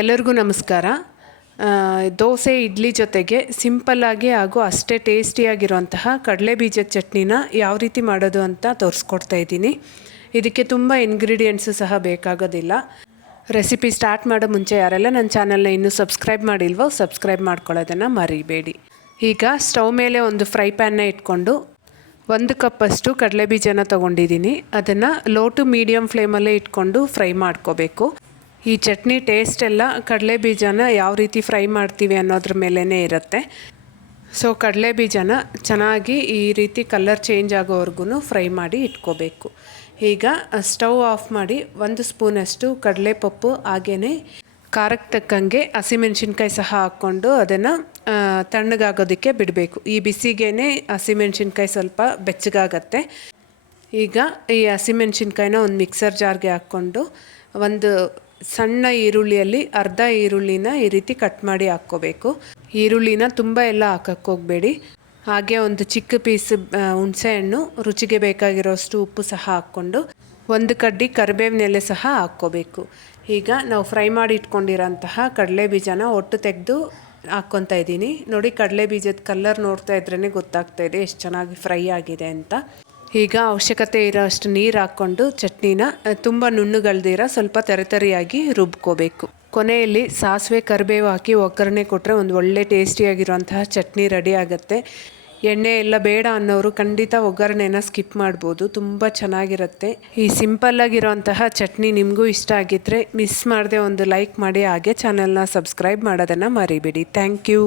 ಎಲ್ಲರಿಗೂ ನಮಸ್ಕಾರ. ದೋಸೆ, ಇಡ್ಲಿ ಜೊತೆಗೆ ಸಿಂಪಲ್ಲಾಗಿ ಹಾಗೂ ಅಷ್ಟೇ ಟೇಸ್ಟಿಯಾಗಿರುವಂತಹ ಕಡಲೆ ಬೀಜದ ಚಟ್ನಿನ ಯಾವ ರೀತಿ ಮಾಡೋದು ಅಂತ ತೋರಿಸ್ಕೊಡ್ತಾ ಇದ್ದೀನಿ. ಇದಕ್ಕೆ ತುಂಬ ಇಂಗ್ರೀಡಿಯೆಂಟ್ಸು ಸಹ ಬೇಕಾಗೋದಿಲ್ಲ. ರೆಸಿಪಿ ಸ್ಟಾರ್ಟ್ ಮಾಡೋ ಮುಂಚೆ ಯಾರೆಲ್ಲ ನನ್ನ ಚಾನಲ್ನ ಇನ್ನೂ ಸಬ್ಸ್ಕ್ರೈಬ್ ಮಾಡಿಲ್ವೋ ಸಬ್ಸ್ಕ್ರೈಬ್ ಮಾಡ್ಕೊಳ್ಳೋದನ್ನು ಮರಿಬೇಡಿ. ಈಗ ಸ್ಟವ್ ಮೇಲೆ ಒಂದು ಫ್ರೈ ಪ್ಯಾನ್ನ ಇಟ್ಕೊಂಡು ಒಂದು ಕಪ್ಪಷ್ಟು ಕಡಲೆ ಬೀಜನ ತೊಗೊಂಡಿದ್ದೀನಿ. ಅದನ್ನು ಲೋ ಟು ಮೀಡಿಯಮ್ ಫ್ಲೇಮಲ್ಲೇ ಇಟ್ಕೊಂಡು ಫ್ರೈ ಮಾಡ್ಕೋಬೇಕು. ಈ ಚಟ್ನಿ ಟೇಸ್ಟ್ ಎಲ್ಲ ಕಡಲೆ ಬೀಜನ ಯಾವ ರೀತಿ ಫ್ರೈ ಮಾಡ್ತೀವಿ ಅನ್ನೋದ್ರ ಮೇಲೇ ಇರುತ್ತೆ. ಸೊ ಕಡಲೆ ಬೀಜನ ಚೆನ್ನಾಗಿ ಈ ರೀತಿ ಕಲರ್ ಚೇಂಜ್ ಆಗೋವರೆಗೂ ಫ್ರೈ ಮಾಡಿ ಇಟ್ಕೋಬೇಕು. ಈಗ ಸ್ಟವ್ ಆಫ್ ಮಾಡಿ ಒಂದು ಸ್ಪೂನಷ್ಟು ಕಡಲೆಪಪ್ಪು ಹಾಗೆಯೇ ಖಾರಕ್ಕೆ ತಕ್ಕಂಗೆ ಹಸಿಮೆಣ್ಸಿನ್ಕಾಯಿ ಸಹ ಹಾಕ್ಕೊಂಡು ಅದನ್ನು ತಣ್ಣಗಾಗೋದಕ್ಕೆ ಬಿಡಬೇಕು. ಈ ಬಿಸಿಗೇನೆ ಹಸಿಮೆಣ್ಸಿನ್ಕಾಯಿ ಸ್ವಲ್ಪ ಬೆಚ್ಚಗಾಗತ್ತೆ. ಈಗ ಈ ಹಸಿಮೆಣ್ಸಿನ್ಕಾಯಿನ ಒಂದು ಮಿಕ್ಸರ್ ಜಾರ್ಗೆ ಹಾಕ್ಕೊಂಡು ಒಂದು ಸಣ್ಣ ಈರುಳ್ಳಿಯಲ್ಲಿ ಅರ್ಧ ಈರುಳ್ಳಿನ ಈ ರೀತಿ ಕಟ್ ಮಾಡಿ ಹಾಕ್ಕೋಬೇಕು. ಈರುಳ್ಳಿನ ತುಂಬ ಎಲ್ಲ ಹಾಕಕ್ಕೆ ಹೋಗಬೇಡಿ. ಹಾಗೆ ಒಂದು ಚಿಕ್ಕ ಪೀಸ್ ಹುಣಸೆಹಣ್ಣು, ರುಚಿಗೆ ಬೇಕಾಗಿರೋಷ್ಟು ಉಪ್ಪು ಸಹ ಹಾಕ್ಕೊಂಡು ಒಂದು ಕಡ್ಡಿ ಕರಿಬೇವಿನ ಎಲೆ ಸಹ ಹಾಕ್ಕೋಬೇಕು. ಈಗ ನಾವು ಫ್ರೈ ಮಾಡಿ ಇಟ್ಕೊಂಡಿರೋಂತಹ ಕಡಲೆ ಬೀಜನ ಒಟ್ಟು ತೆಗೆದು ಹಾಕ್ಕೊತಾ ಇದ್ದೀನಿ. ನೋಡಿ ಕಡಲೆ ಬೀಜದ ಕಲ್ಲರ್ ನೋಡ್ತಾ ಇದ್ರೇ ಗೊತ್ತಾಗ್ತಾ ಇದೆ ಎಷ್ಟು ಚೆನ್ನಾಗಿ ಫ್ರೈ ಆಗಿದೆ ಅಂತ. ಈಗ ಅವಶ್ಯಕತೆ ಇರೋ ಅಷ್ಟು ನೀರು ಹಾಕ್ಕೊಂಡು ಚಟ್ನಿನ ತುಂಬ ನುಣ್ಣುಗಳ್ದಿರ ಸ್ವಲ್ಪ ತರಿತರಿಯಾಗಿ ರುಬ್ಕೋಬೇಕು. ಕೊನೆಯಲ್ಲಿ ಸಾಸಿವೆ, ಕರಿಬೇವು ಹಾಕಿ ಒಗ್ಗರಣೆ ಕೊಟ್ಟರೆ ಒಂದು ಒಳ್ಳೆ ಟೇಸ್ಟಿಯಾಗಿರುವಂತಹ ಚಟ್ನಿ ರೆಡಿ ಆಗುತ್ತೆ. ಎಣ್ಣೆ ಎಲ್ಲ ಬೇಡ ಅನ್ನೋರು ಖಂಡಿತ ಒಗ್ಗರಣೆನ ಸ್ಕಿಪ್ ಮಾಡ್ಬೋದು, ತುಂಬ ಚೆನ್ನಾಗಿರುತ್ತೆ. ಈ ಸಿಂಪಲ್ಲಾಗಿರೋಂತಹ ಚಟ್ನಿ ನಿಮಗೂ ಇಷ್ಟ ಆಗಿದ್ರೆ ಮಿಸ್ ಮಾಡದೆ ಒಂದು ಲೈಕ್ ಮಾಡಿ, ಹಾಗೆ ಚಾನಲ್ನ ಸಬ್ಸ್ಕ್ರೈಬ್ ಮಾಡೋದನ್ನು ಮರಿಬೇಡಿ. Thank you.